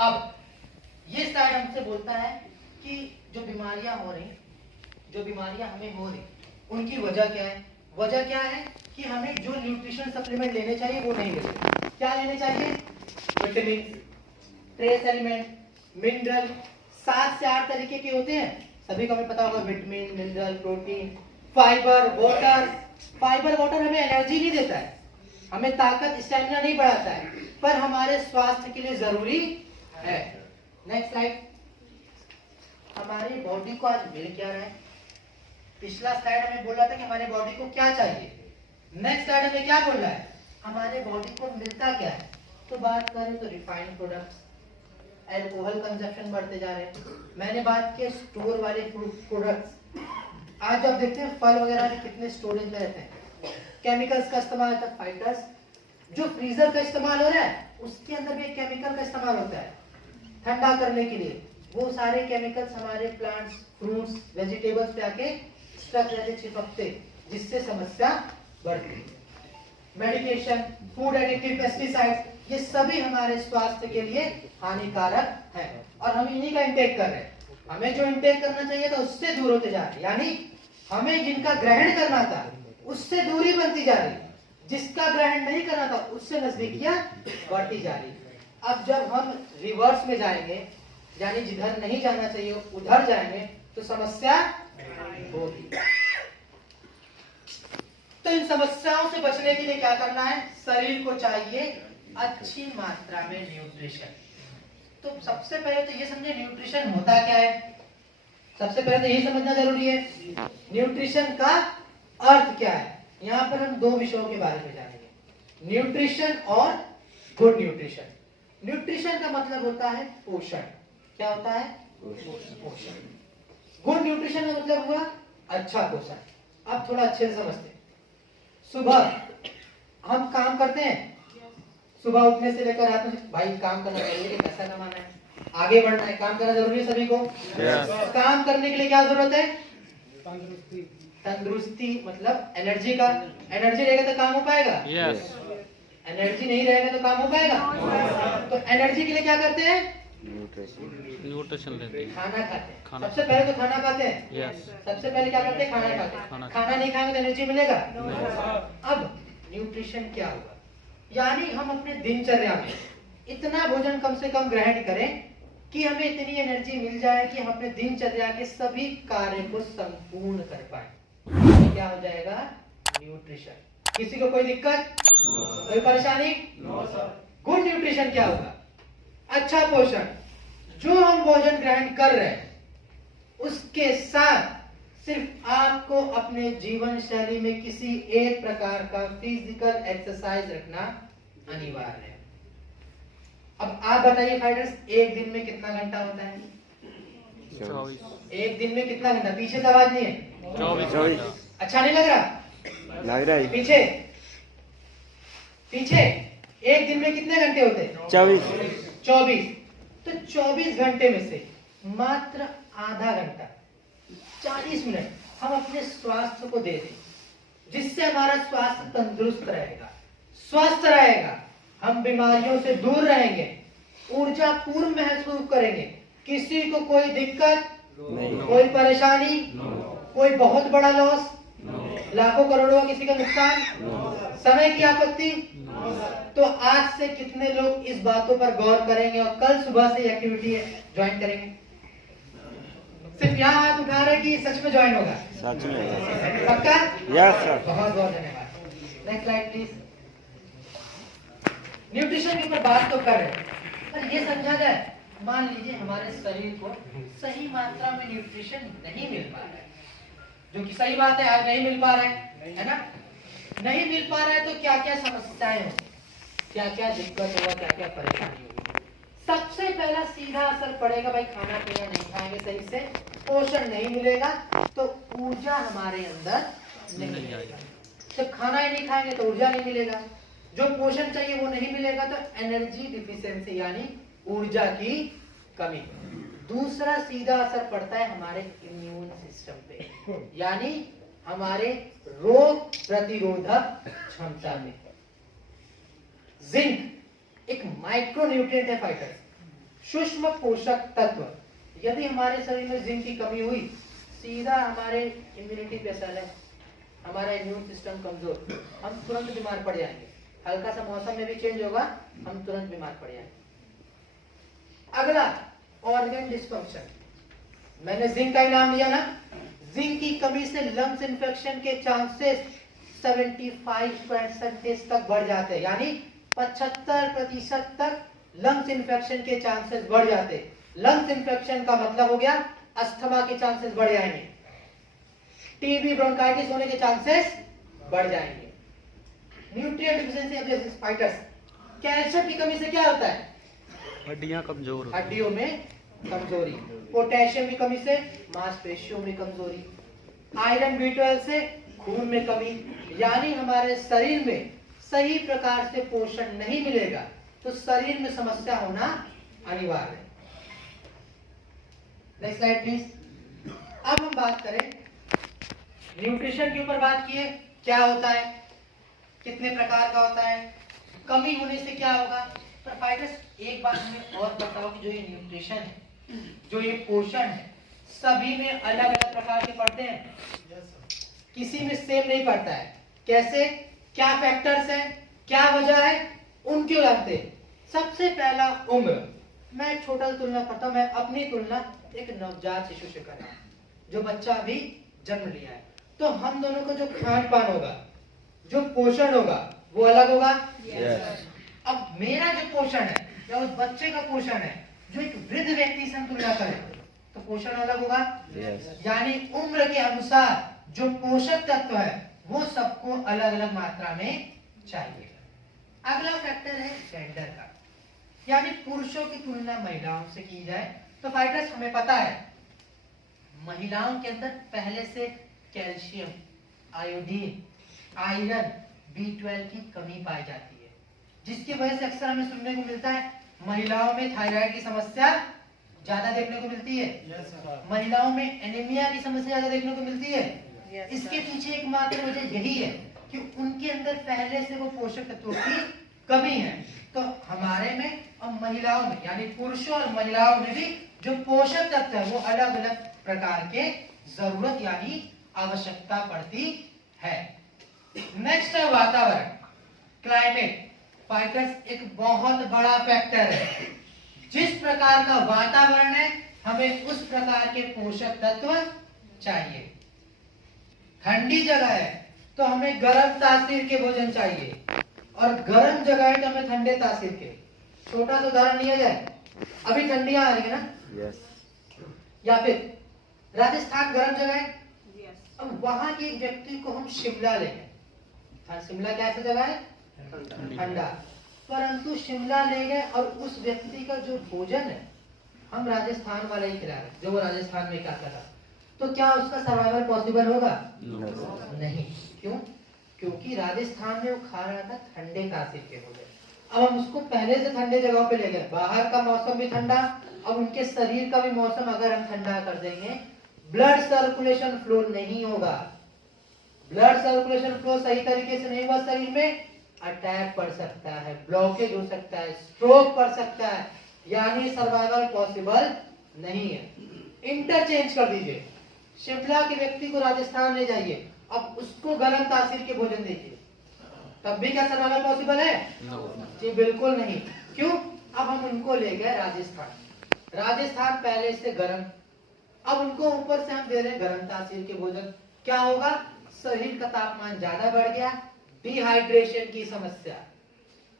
अब ये स्लाइड हमसे बोलता है कि जो बीमारियां हमें हो रही उनकी वजह क्या है। वजह क्या है कि हमें जो न्यूट्रिशन सप्लीमेंट लेने चाहिए वो नहीं मिलते। क्या लेने चाहिए? विटामिन, ट्रेस एलिमेंट, मिनरल, 7 से 8 तरीके के होते हैं, सभी को हमें पता होगा। Vitamin, mineral, protein, fibre, water. Fibre water हमें एनर्जी नहीं देता है, हमें ताकत स्टैमिना नहीं बढ़ाता है, पर हमारे स्वास्थ्य के लिए जरूरी है। Next slide. हमारी बॉडी को आज मिल क्या रहा है? पिछला स्लाइड हमें बोला था कि हमारे बॉडी को क्या चाहिए। नेक्स्ट स्लाइड हमें क्या बोल रहा है? हमारे बॉडी को मिलता क्या है? तो बात करें तो रिफाइंड प्रोडक्ट्स, अल्कोहल कंजप्शन बढ़ते जा रहे हैं। मैंने बात की स्टोर वाले फूड प्रोडक्ट्स। आज आप देखते हैं फल वगैरह में कितने स्टोरेज में रहते हैं, केमिकल्स का इस्तेमाल होता है। फाइटर्स, जो फ्रीजर का इस्तेमाल हो रहा है उसके अंदर भी एक केमिकल का इस्तेमाल होता है ठंडा करने के लिए। वो सारे केमिकल्स हमारे प्लांट्स, फ्रूट्स, वेजिटेबल्स पे आके स्टक रहते, चिपकते, जिससे समस्या बढ़ती है। मेडिकेशन, फूड एडिटिव, पेस्टिसाइड्स, ये सभी हमारे स्वास्थ्य के लिए हानिकारक है और हम इन्हीं का इंटेक कर रहे हैं। हमें जो इंटेक करना चाहिए था उससे दूर होते जा रहे हैं, यानी हमें जिनका ग्रहण करना था उससे दूरी बनती जा रही, जिसका ग्रहण नहीं करना था उससे नजदीकियां बढ़ती जा रही। अब जब हम रिवर्स में जाएंगे, यानी जिधर नहीं जाना चाहिए उधर जाएंगे, तो समस्या होगी। तो इन समस्याओं से बचने के लिए क्या करना है? शरीर को चाहिए अच्छी मात्रा में न्यूट्रिशन। तो सबसे पहले तो ये समझे न्यूट्रिशन होता क्या है। सबसे पहले तो यही समझना जरूरी है न्यूट्रिशन का अर्थ क्या है। यहाँ पर हम 2 विषयों के बारे में जानेंगे, न्यूट्रिशन और गुड न्यूट्रिशन। न्यूट्रिशन का मतलब होता है पोषण। क्या होता है? पोषण। गुड न्यूट्रिशन का मतलब हुआ अच्छा पोषण। अब थोड़ा अच्छे से समझते हैं। सुबह हम काम करते हैं, सुबह उठने से लेकर रात में, भाई काम करना चाहिए, पैसा कमाना है, आगे बढ़ना है, काम करना जरूरी है सभी को। काम करने के लिए क्या जरूरत है? तंदुरुस्ती, मतलब एनर्जी का। एनर्जी रहेगा तो काम हो पाएगा। एनर्जी नहीं रहेगा तो काम हो पाएगा। तो एनर्जी के लिए क्या करते हैं? न्यूट्रिशन लेते हैं, खाना खाते हैं। सबसे पहले तो खाना खाते हैं। सबसे पहले क्या करते हैं? खाना खाते हैं। खाना नहीं खाएंगे तो एनर्जी मिलेगा? अब न्यूट्रिशन क्या होगा? यानी हम अपने दिनचर्या में इतना भोजन कम से कम ग्रहण करें कि हमें इतनी एनर्जी मिल जाए कि हम अपने दिनचर्या के सभी कार्य को संपूर्ण कर पाए। क्या हो जाएगा? न्यूट्रिशन। किसी को कोई दिक्कत, कोई परेशानी? गुड न्यूट्रिशन क्या होगा? अच्छा पोषण। जो हम भोजन ग्रहण कर रहे हैं उसके साथ सिर्फ आपको अपने जीवन शैली में किसी एक प्रकार का फिजिकल एक्सरसाइज रखना अनिवार्य है। अब आप बताइए फाइटर्स, एक दिन में कितना घंटा होता है? 24। एक दिन में कितना घंटा? पीछे से आवाज नहीं है। 24। अच्छा नहीं लग रहा? लग रहा है। पीछे पीछे एक दिन में कितने घंटे होते हैं? 24। तो 24 घंटे में से मात्र आधा घंटा, 40 मिनट हम अपने स्वास्थ्य को दे दें, जिससे हमारा स्वास्थ्य तंदुरुस्त रहेगा, स्वस्थ रहेगा, हम बीमारियों से दूर रहेंगे, ऊर्जा पूर्ण महसूस करेंगे, किसी को कोई दिक्कत नहीं, कोई परेशानी, कोई बहुत बड़ा लॉस, लाखों करोड़ों का किसी का नुकसान, समय की आपत्ति। तो आज से कितने लोग इस बातों पर गौर करेंगे और कल सुबह से एक्टिविटी ज्वाइन करेंगे? सिर्फ यहाँ हाथ उठा रहे कि सच में ज्वाइन होगा? सच में। पक्का? Yes sir. बहुत बहुत धन्यवाद। Next slide please. न्यूट्रिशन के ऊपर बात तो कर रहे हैं, पर ये समझा जाए, मान लीजिए हमारे शरीर को सही मात्रा में न्यूट्रिशन नहीं मिल पा रहा है, जो कि सही बात है, आज नहीं मिल पा रहा है ना? नहीं मिल पा रहा है तो क्या क्या समस्याएं होंगी, क्या क्या दिक्कत होगा, क्या क्या परेशानी होगी? सबसे पहला सीधा असर पड़ेगा, भाई खाना पीना नहीं खाएंगे सही से, पोषण नहीं मिलेगा तो ऊर्जा हमारे अंदर नहीं मिलेगा। जब खाना ही नहीं खाएंगे तो ऊर्जा नहीं मिलेगा, जो पोषण चाहिए वो नहीं मिलेगा तो एनर्जी डिफिशियंसी यानी ऊर्जा की कमी। दूसरा सीधा असर पड़ता है हमारे इम्यून सिस्टम पे, यानी हमारे रोग प्रतिरोधक क्षमता में। जिंक एक माइक्रो न्यूट्रिएंट है फाइटर्स, सूक्ष्म पोषक तत्व। यदि हमारे शरीर में जिंक की कमी हुई, सीधा हमारे इम्यूनिटी पे असर है, हमारा इम्यून सिस्टम कमजोर, हम तुरंत बीमार पड़ जाएंगे। हल्का सा मौसम में भी चेंज होगा, हम तुरंत बीमार पड़ जाएंगे। अगला ऑर्गन डिस्फंक्शन, मैंने जिंक का ही नाम लिया ना। जिंक की कमी से लंग्स इन्फेक्शन के चांसेस 75% तक बढ़ जाते हैं, यानी 75% तक लंग्स इन्फेक्शन के चांसेस बढ़ जाते हैं। लंग्स इन्फेक्शन का मतलब हो गया अस्थमा के चांसेस बढ़ जाएंगे, टीबी ब्रोंकाइटिस होने के चांसेस बढ़ जाएंगे। Nutrient deficiency of fighters, calcium की कमी से क्या होता है? हड्डियां कमजोर होती हैं। हड्डियों में कमजोरी। पोटेशियम की कमी से मांसपेशियों में कमजोरी। आयरन B12 से खून में कमी, यानी हमारे शरीर में सही प्रकार से पोषण नहीं मिलेगा तो शरीर में समस्या होना अनिवार्य है। Next slide please. अब हम बात करें न्यूट्रिशन के ऊपर, बात किए क्या होता है, कितने प्रकार का होता है, कमी होने से क्या होगा। पर फाइटर्स एक बात हमें और बताओ कि जो ये न्यूट्रिशन है, जो ये पोषण है, सभी में अलग अलग प्रकार के पड़ते हैं? किसी में सेम नहीं पड़ता है। कैसे, क्या फैक्टर्स हैं, क्या वजह है, उनके जानते हैं। सबसे पहला उम्र। मैं छोटा तुलना करता हूं, मैं अपनी तुलना एक नवजात शिशु से कर रहा हूं जो बच्चा अभी जन्म लिया है। तो हम दोनों का जो खान पान होगा, जो पोषण होगा, वो अलग होगा। अब मेरा जो पोषण है या उस बच्चे का पोषण है जो एक वृद्ध व्यक्ति से हम तुलना करें तो पोषण अलग होगा। यानी उम्र के अनुसार जो पोषक तत्व है वो सबको अलग अलग मात्रा में चाहिए। अगला फैक्टर है जेंडर का, यानी पुरुषों की तुलना महिलाओं से की जाए तो फाइटर्स हमें पता है महिलाओं के अंदर पहले से कैल्शियम, आयोडीन, आयरन, B12 की कमी पाई जाती है, जिसकी वजह से अक्सर हमें सुनने को मिलता है महिलाओं में थायराइड की समस्या ज्यादा देखने को मिलती है। महिलाओं में एनीमिया की समस्या ज्यादा देखने को मिलती है। इसके पीछे एकमात्र वजह यही है कि उनके अंदर पहले से वो पोषक तत्वों की कमी है। तो हमारे में और महिलाओं में, यानी पुरुषों और महिलाओं में भी जो पोषक तत्व है वो अलग अलग प्रकार के जरूरत यानी आवश्यकता पड़ती है। नेक्स्ट है वातावरण, क्लाइमेट। फाइटर्स एक बहुत बड़ा फैक्टर है। जिस प्रकार का वातावरण है हमें उस प्रकार के पोषक तत्व चाहिए। ठंडी जगह है तो हमें गर्म तासीर के भोजन चाहिए, और गर्म जगह है तो हमें ठंडे तासीर के। छोटा सा उदाहरण लिया जाए, अभी ठंडियां आ रही है ना, या फिर राजस्थान गर्म जगह है, अब वहां के एक व्यक्ति को हम शिमला लेंगे। शिमला कैसा जगह है? ठंडा। परंतु शिमला ले गए और उस व्यक्ति का जो भोजन है हम राजस्थान वाला ही खिला रहे, जो वो राजस्थान में क्या कर रहा, तो क्या उसका सर्वाइवल पॉसिबल होगा? नहीं। क्यों? क्योंकि राजस्थान में वो खा रहा था ठंडे तासीर के भोजन। अब हम उसको पहले से ठंडे जगह पे ले गए, बाहर का मौसम भी ठंडा, अब उनके शरीर का भी मौसम अगर हम ठंडा कर देंगे, ब्लड सर्कुलेशन फ्लो नहीं होगा। ब्लड सर्कुलेशन फ्लो सही तरीके से नहीं हुआ, शरीर में अटैक पड़ सकता है, ब्लॉकेज हो सकता है, स्ट्रोक पड़ सकता है, यानी सर्वाइवल पॉसिबल नहीं है। इंटरचेंज कर दीजिए, शिमला के व्यक्ति को राजस्थान ले जाइए, अब उसको गर्म तासीर के भोजन दीजिए, तब भी क्या सर्वाइवल पॉसिबल है? जी बिल्कुल नहीं। क्यों? अब हम उनको ले गए राजस्थान, राजस्थान पहले से गर्म, अब उनको ऊपर से हम दे रहे हैं गर्म तासीर के भोजन, क्या होगा? शरीर का तापमान ज्यादा बढ़ गया, डिहाइड्रेशन की समस्या,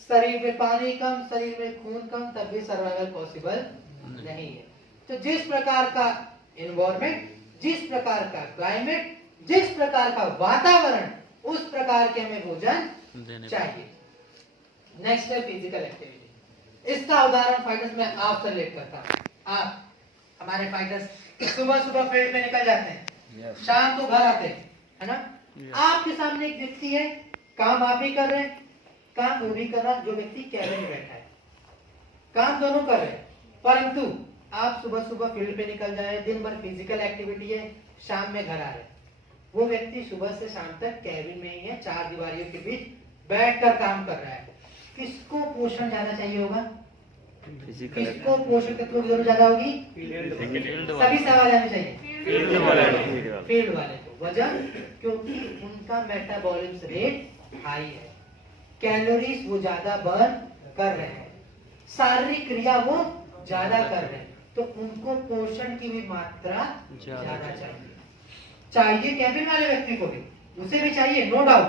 शरीर में पानी कम, शरीर में खून कम, तब भी सर्वाइवल पॉसिबल नहीं है। तो जिस प्रकार का एनवायरमेंट, जिस प्रकार का क्लाइमेट, जिस प्रकार का वातावरण, उस प्रकार के हमें भोजन चाहिए। नेक्स्ट है फिजिकल एक्टिविटी। इसका उदाहरण फाइटर्स में आपसे रिलेट करता हूं। आप हमारे फाइटर्स सुबह सुबह फील्ड में निकल जाते हैं, शाम को घर आते हैं, है ना? आपके सामने एक व्यक्ति है, काम आप भी कर रहे हैं, काम वो भी कर रहा है, जो व्यक्ति कैबिन में बैठा है, काम दोनों कर रहे हैं, परंतु आप सुबह सुबह फील्ड पे निकल जाए, दिन भर फिजिकल एक्टिविटी है, शाम में घर आ रहे, वो व्यक्ति सुबह से शाम तक कैबिन में ही है, चार दीवारियों के बीच बैठकर काम कर रहा है। किसको पोषण ज्यादा चाहिए होगा? फिजिकल किसको पोषक तत्वों की जरूरत ज्यादा होगी? सभी सवाल आने चाहिए फील्ड वाले को। वजह क्योंकि उनका मेटाबॉलिज्म रेट हाई है, कैलोरीज वो ज्यादा बर्न कर रहे हैं, शारीरिक क्रिया वो ज्यादा कर रहे हैं, तो उनको पोषण की भी मात्रा ज्यादा चाहिए कैबिन वाले व्यक्ति को भी, उसे भी चाहिए नो डाउट,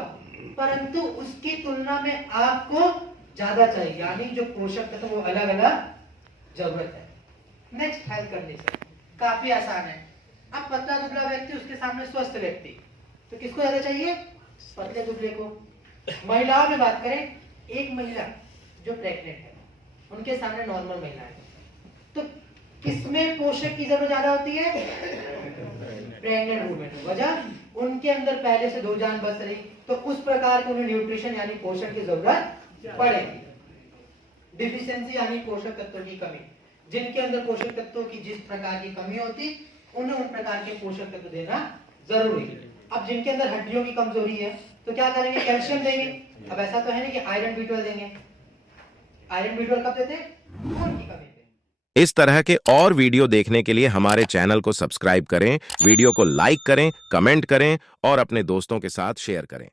परंतु उसकी तुलना में आपको ज्यादा चाहिए, यानी जो पोषक तत्व वो अलग अलग जरूरत है। नेक्स्ट हेल्थ कंडीशन काफी आसान है। अब पतला दुबला व्यक्ति, उसके सामने स्वस्थ व्यक्ति, तो किसको ज्यादा चाहिए? पतले दुबले को। महिलाओं में बात करें, एक महिला जो प्रेग्नेंट है, उनके सामने नॉर्मल महिला है, तो किसमें पोषक की जरूरत ज्यादा होती है? Pregnant women. वजह उनके अंदर पहले से 2 जान बस रही, तो उस प्रकार के उन्हें न्यूट्रिशन यानी पोषण की जरूरत पड़ेगी। डिफिशियंसी यानी पोषक तत्वों की कमी, जिनके अंदर पोषक तत्वों की जिस प्रकार की कमी होती, उन्हें उन प्रकार के पोषक तत्व देना जरूरी है। अब जिनके अंदर हड्डियों की कमजोरी है, तो क्या करेंगे? कैल्शियम देंगे। अब ऐसा तो है नहीं कि आयरन B12 देंगे। आयरन B12 कब देते? खून की कमी। इस तरह के और वीडियो देखने के लिए हमारे चैनल को सब्सक्राइब करें, वीडियो को लाइक करें, कमेंट करें और अपने दोस्तों के साथ शेयर करें।